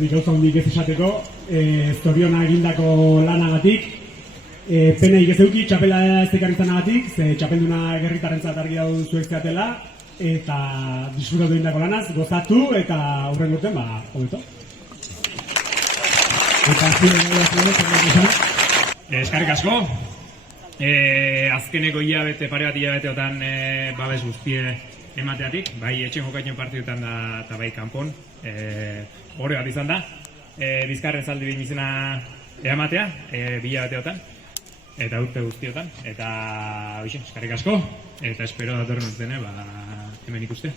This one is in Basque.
nik gauza hondik ez esateko, zoriona egindako lanagatik, peneik ez euki, txapela ez ekarrizanagatik, ze txapelduna gerritarrentzat argi hau zuek zeatela, eta disfrutatu egindako lanaz, gozatu, eta aurren urten, hobeto. Eskerrik asko. Azkeneko hilabete, pare bat hilabeteotan babes guztie emateatik, bai etxen jokatzen partiduetan da eta bai kanpon. Gore bat izan da. Bizkarren zaldi bin izena ematea, bilabeteotan, eta urte guztiotan. Eta eskerrik asko, eta espero datorren urtene hemen ikuste.